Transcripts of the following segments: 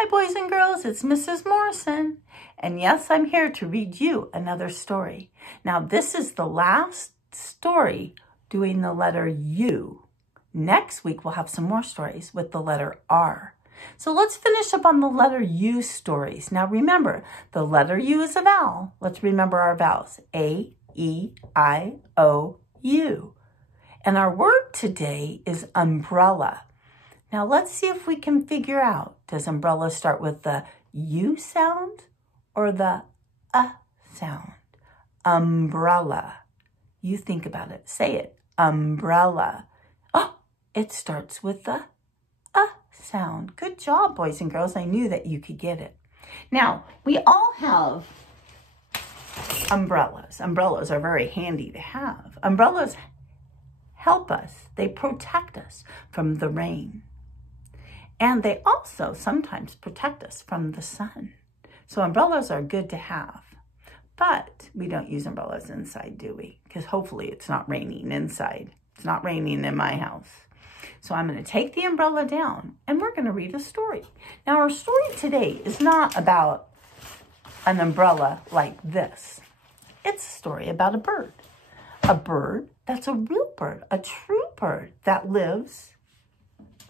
Hi, boys and girls, it's Mrs. Morrison. And yes, I'm here to read you another story. Now, this is the last story doing the letter U. Next week, we'll have some more stories with the letter R. So let's finish up on the letter U stories. Now, remember, the letter U is a vowel. Let's remember our vowels. A, E, I, O, U. And our word today is umbrella. Now, let's see if we can figure out, does umbrella start with the U sound or the sound? Umbrella. You think about it. Say it. Umbrella. Oh, it starts with the sound. Good job, boys and girls. I knew that you could get it. Now, we all have umbrellas. Umbrellas are very handy to have. Umbrellas help us. They protect us from the rain. And they also sometimes protect us from the sun. So umbrellas are good to have. But we don't use umbrellas inside, do we? Because hopefully it's not raining inside. It's not raining in my house. So I'm going to take the umbrella down and we're going to read a story. Now our story today is not about an umbrella like this. It's a story about a bird. A bird that's a real bird, a true bird that lives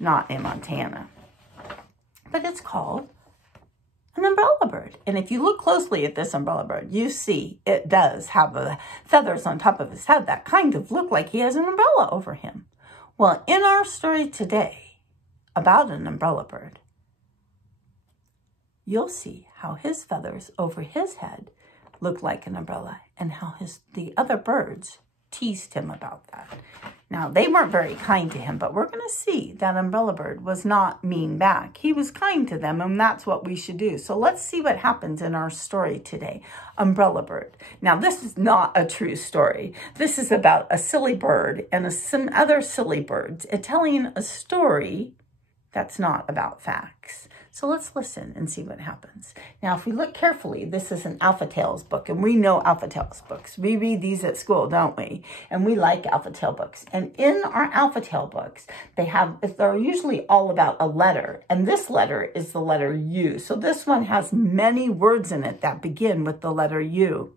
not in Montana. But it's called an umbrella bird. And if you look closely at this umbrella bird, you see it does have the feathers on top of his head that kind of look like he has an umbrella over him. Well, in our story today about an umbrella bird, you'll see how his feathers over his head look like an umbrella and how the other birds teased him about that. Now, they weren't very kind to him, but we're going to see that umbrella bird was not mean back. He was kind to them, and that's what we should do. So let's see what happens in our story today, Umbrella Bird. Now, this is not a true story. This is about a silly bird and some other silly birds telling a story that's not about facts. So let's listen and see what happens. Now, if we look carefully, this is an Alpha Tales book, and we know Alpha Tales books. We read these at school, don't we? And we like Alpha Tale books. And in our Alpha Tale books, they're usually all about a letter, and this letter is the letter U. So this one has many words in it that begin with the letter U.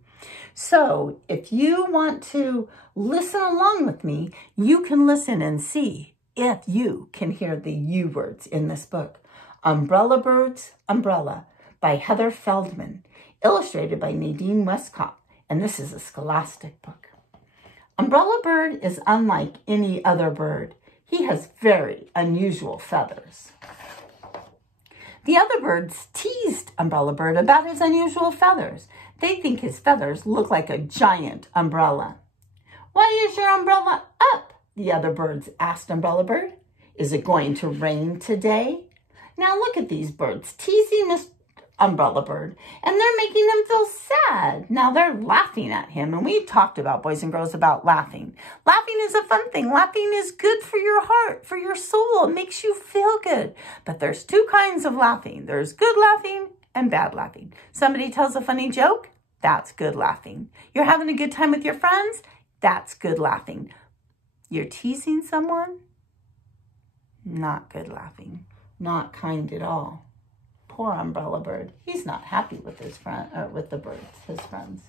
So if you want to listen along with me, you can listen and see if you can hear the U words in this book. Umbrella Bird's Umbrella by Heather Feldman, illustrated by Nadine Westcott, and this is a Scholastic book. Umbrella Bird is unlike any other bird. He has very unusual feathers. The other birds teased Umbrella Bird about his unusual feathers. They think his feathers look like a giant umbrella. "Why is your umbrella up?" the other birds asked Umbrella Bird. "Is it going to rain today?" Now look at these birds teasing this umbrella bird, and they're making him feel sad. Now they're laughing at him, and we talked about, boys and girls, about laughing. Laughing is a fun thing. Laughing is good for your heart, for your soul. It makes you feel good. But there's two kinds of laughing. There's good laughing and bad laughing. Somebody tells a funny joke, that's good laughing. You're having a good time with your friends, that's good laughing. You're teasing someone, not good laughing. Not kind at all. Poor Umbrella Bird. He's not happy with his his friends.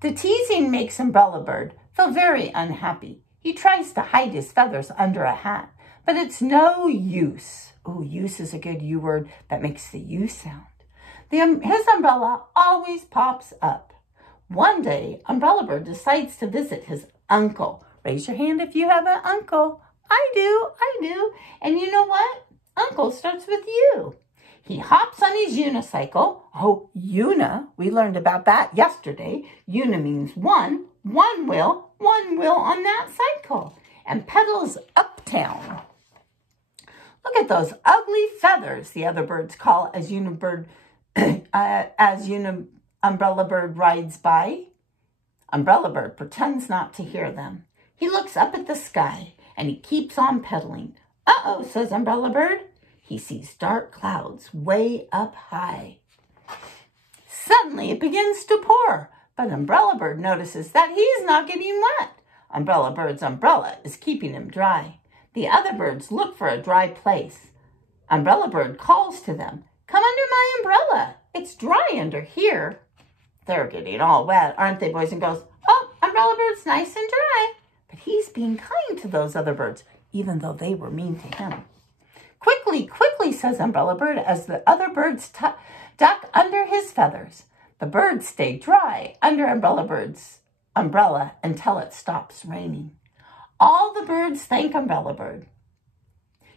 The teasing makes Umbrella Bird feel very unhappy. He tries to hide his feathers under a hat, but it's no use. Oh, use is a good U word that makes the U sound. His umbrella always pops up. One day, Umbrella Bird decides to visit his uncle. Raise your hand if you have an uncle. I do. And you know what? Uncle starts with U. He hops on his unicycle. Oh, Una. We learned about that yesterday. Una means one wheel on that cycle. And pedals uptown. Look at those ugly feathers, the other birds call as Umbrella Bird rides by. Umbrella Bird pretends not to hear them. He looks up at the sky and he keeps on pedaling. "Uh-oh," says Umbrella Bird. He sees dark clouds way up high. Suddenly it begins to pour, but Umbrella Bird notices that he's not getting wet. Umbrella Bird's umbrella is keeping him dry. The other birds look for a dry place, Umbrella Bird calls to them, "Come under my umbrella. It's dry under here." They're getting all wet, aren't they, boys and girls? Oh, Umbrella Bird's nice and dry. But he's being kind to those other birds, even though they were mean to him. "Quickly, quickly," says Umbrella Bird, as the other birds duck under his feathers. The birds stay dry under Umbrella Bird's umbrella until it stops raining. All the birds thank Umbrella Bird.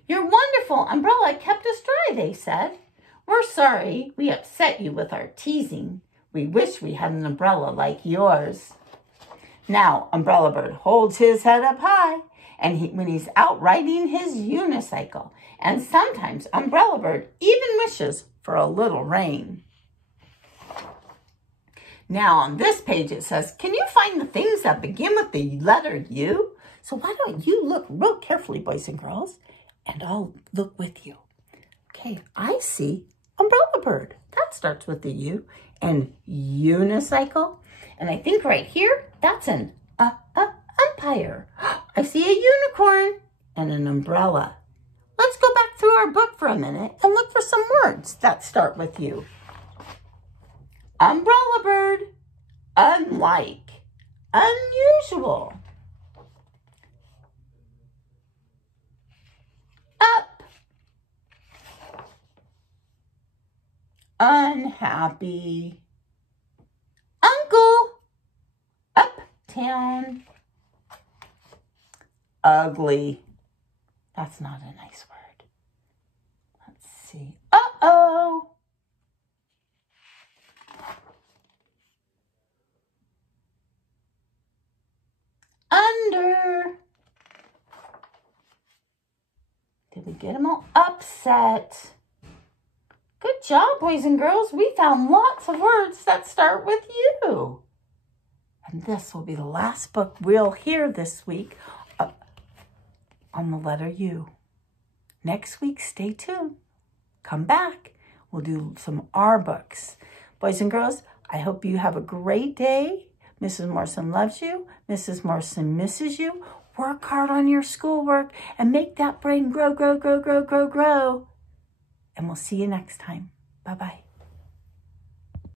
"Your wonderful umbrella kept us dry," they said. "We're sorry we upset you with our teasing. We wish we had an umbrella like yours." Now, Umbrella Bird holds his head up high when he's out riding his unicycle. And sometimes Umbrella Bird even wishes for a little rain. Now, on this page, it says, "Can you find the things that begin with the letter U?" So why don't you look real carefully, boys and girls, and I'll look with you. Okay, I see Umbrella Bird. That starts with the U. And unicycle. And I think right here, that's an umpire. I see a unicorn and an umbrella. Let's go back through our book for a minute and look for some words that start with U. Umbrella Bird, unlike, unusual. Up, unhappy. Uncle, uptown. Ugly. That's not a nice word. Let's see. Uh-oh. Under. Did we get them all? Upset. Good job, boys and girls. We found lots of words that start with U. And this will be the last book we'll hear this week on the letter U. Next week, stay tuned. Come back. We'll do some R books. Boys and girls, I hope you have a great day. Mrs. Morrison loves you. Mrs. Morrison misses you. Work hard on your schoolwork and make that brain grow, grow, grow, grow, grow, grow. And we'll see you next time. Bye-bye.